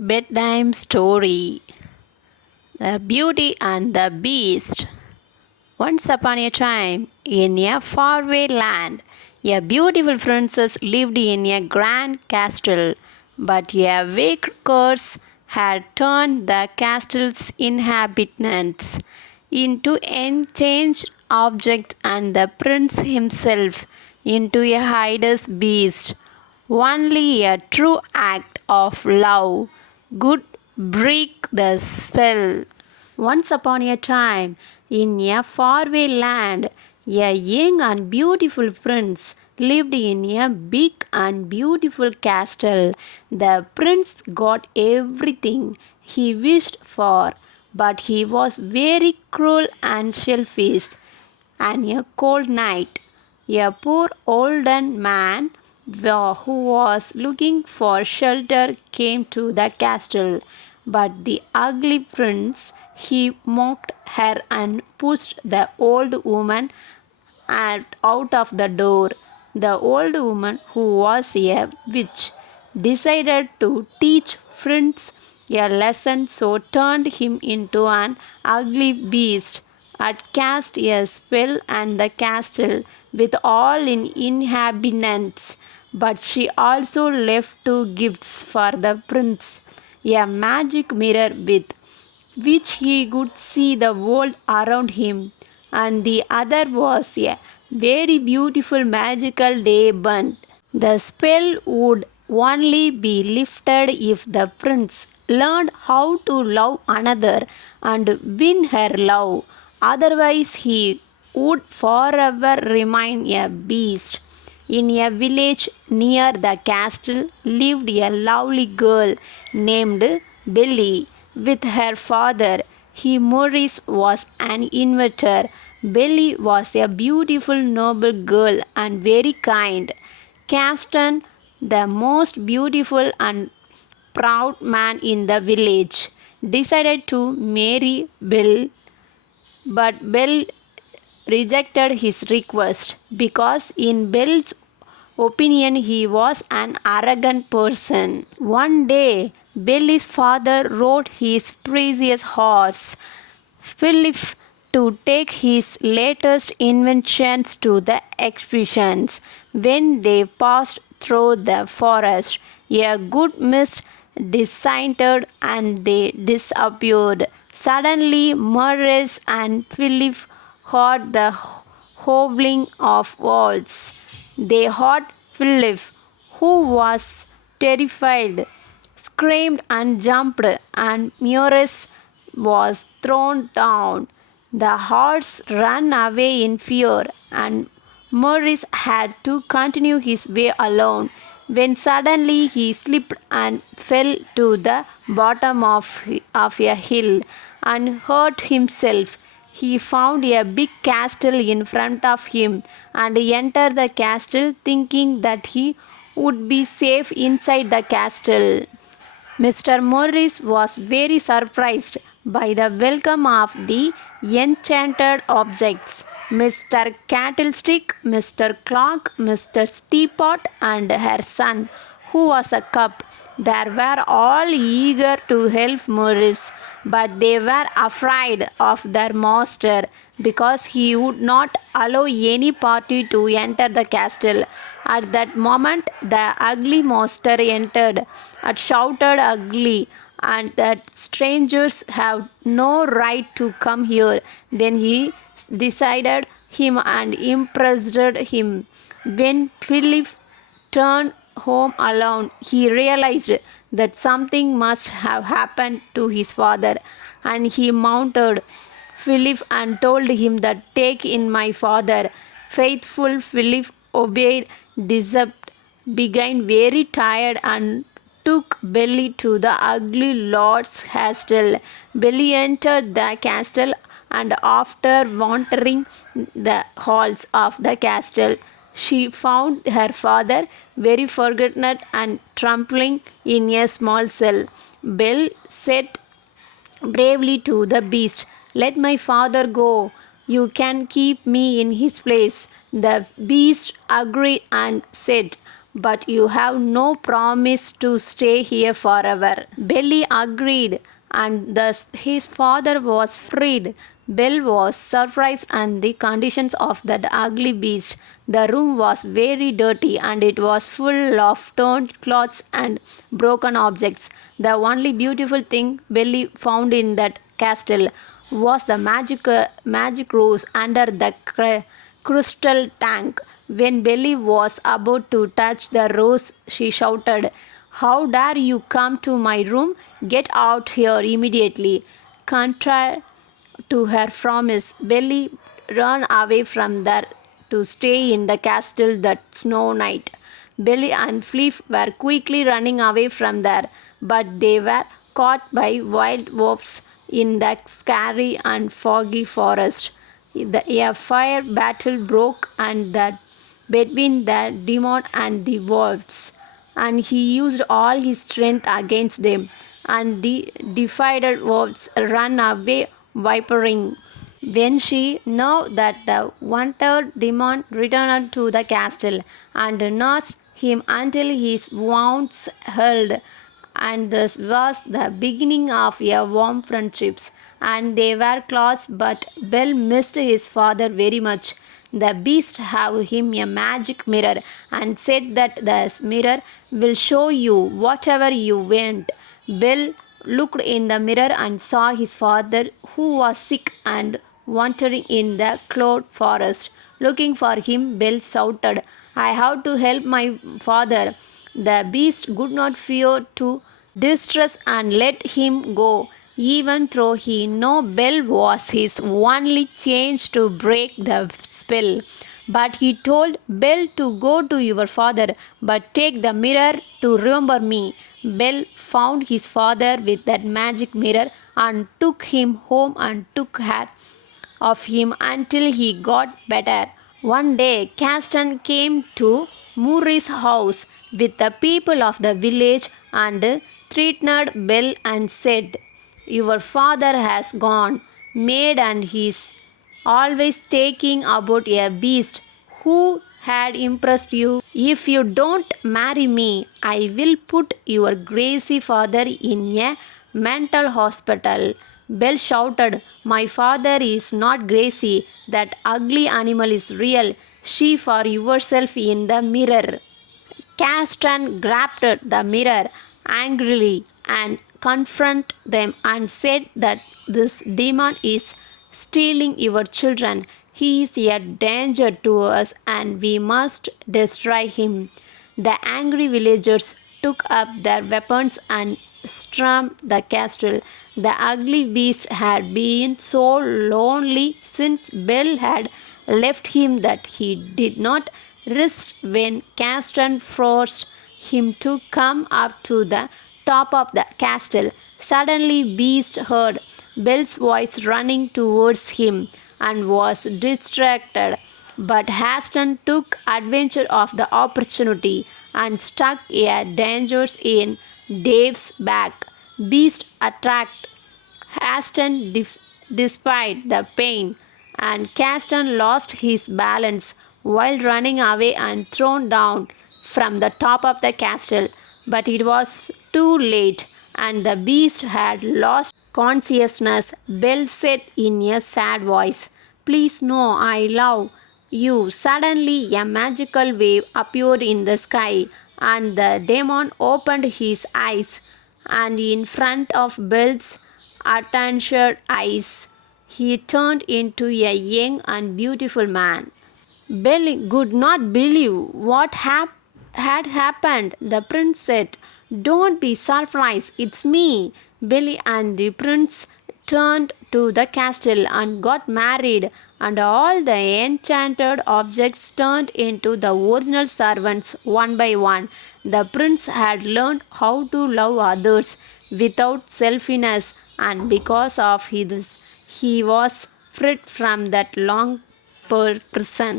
Bedtime story The Beauty and the Beast. Once upon a time, in a faraway land, a beautiful princess lived in a grand castle. But a wicked curse had turned the castle's inhabitants into enchanged objects and the prince himself into a hideous beast. Only a true act of love could break the spell. Once upon a time, in a faraway land, a young and beautiful prince lived in a big and beautiful castle. The prince got everything he wished for, but he was very cruel and selfish. And a cold night, a poor olden man who was looking for shelter came to the castle, but the ugly prince he mocked her and pushed the old woman out of the door. The old woman, who was a witch, decided to teach Prince a lesson, so turned him into an ugly beast and cast a spell on the castle with all its inhabitants. But she also left two gifts for the prince, a magic mirror with which he could see the world around him, and the other was a very beautiful magical day bun. The spell would only be lifted if the prince learned how to love another and win her love. Otherwise, he would forever remain a beast. In a village near the castle lived a lovely girl named Billy with her father. He Maurice was an inventor. Billy was a beautiful noble girl and very kind. Caston, the most beautiful and proud man in the village, decided to marry Bill, but Bill rejected his request because, in Bill's opinion, he was an arrogant person. One day, Billy's father rode his precious horse, Philip, to take his latest inventions to the exhibitions. When they passed through the forest, a good mist descended and they disappeared. Suddenly, Maurice and Philip heard the howling of wolves. They heard Philip, who was terrified, screamed and jumped, and Maurice was thrown down. The horse ran away in fear, and Maurice had to continue his way alone when suddenly he slipped and fell to the bottom of a hill and hurt himself. He found a big castle in front of him and entered the castle thinking that he would be safe inside the castle. Mr. Morris was very surprised by the welcome of the enchanted objects. Mr. Candlestick, Mr. Clock, Mr. Teapot, and her son, who was a cup. They were all eager to help Morris, but they were afraid of their master because he would not allow any party to enter the castle. At that moment, the ugly master entered and shouted ugly and that strangers have no right to come here. Then he decided him and impressed him. When Philip turned home alone, he realized that something must have happened to his father, and he mounted Philip and told him that take in my father. Faithful Philip obeyed, Dissect began very tired and took Billy to the ugly lord's castle. Billy entered the castle and after wandering the halls of the castle, she found her father very forgotten and trembling in a small cell. Bill said bravely to the beast, let my father go. You can keep me in his place. The beast agreed and said, but you have no promise to stay here forever. Billy agreed, and thus his father was freed. Bill was surprised at the conditions of that ugly beast. The room was very dirty and it was full of torn clothes and broken objects. The only beautiful thing Billy found in that castle was the magic rose under the crystal tank. When Billy was about to touch the rose, she shouted, "How dare you come to my room? Get out here immediately." Contrary to her promise, Billy ran away from there to stay in the castle that snow night. Billy and Fleef were quickly running away from there, but they were caught by wild wolves in the scary and foggy forest. A fire battle broke and between the demon and the wolves, and he used all his strength against them, and the defeated wolves ran away whimpering. When she knew that the wanted demon returned to the castle and nursed him until his wounds healed, and this was the beginning of a warm friendship. And they were close, but Bill missed his father very much. The beast gave him a magic mirror and said that this mirror will show you whatever you want. Bill looked in the mirror and saw his father, who was sick and wandering in the cloud forest. Looking for him, Bill shouted, "I have to help my father." The beast could not fear to distress and let him go, even though he knew Bill was his only chance to break the spell. But he told Bill to go to your father, but take the mirror to remember me. Bill found his father with that magic mirror and took him home and took care of him until he got better. One day, Caston came to Murray's house with the people of the village and threatened Bill and said, "Your father has gone mad and he's always talking about a beast who had impressed you. If you don't marry me, I will put your crazy father in a mental hospital." Belle shouted, "My father is not crazy. That ugly animal is real. See for yourself in the mirror." Caston grabbed the mirror angrily and confronted them and said that this demon is stealing your children. He is a danger to us and we must destroy him. The angry villagers took up their weapons and stormed the castle. The ugly beast had been so lonely since Bell had left him that he did not rest when Caston forced him to come up to the top of the castle. Suddenly, Beast heard Bell's voice running towards him and was distracted. But Haston took advantage of the opportunity and stuck a dangers in Dave's back. Beast attacked Haston despite the pain, and Caston lost his balance while running away and thrown down from the top of the castle. But it was too late, and the beast had lost consciousness. Bell said in a sad voice, "Please know I love you." Suddenly, a magical wave appeared in the sky, and the demon opened his eyes, and in front of Bell's attention eyes, he turned into a young and beautiful man. Billy could not believe what had happened. The prince said, "Don't be surprised, it's me." Billy and the prince turned to the castle and got married, and all the enchanted objects turned into the original servants one by one. The prince had learned how to love others without selfishness, and because of this, he was freed from that long prison.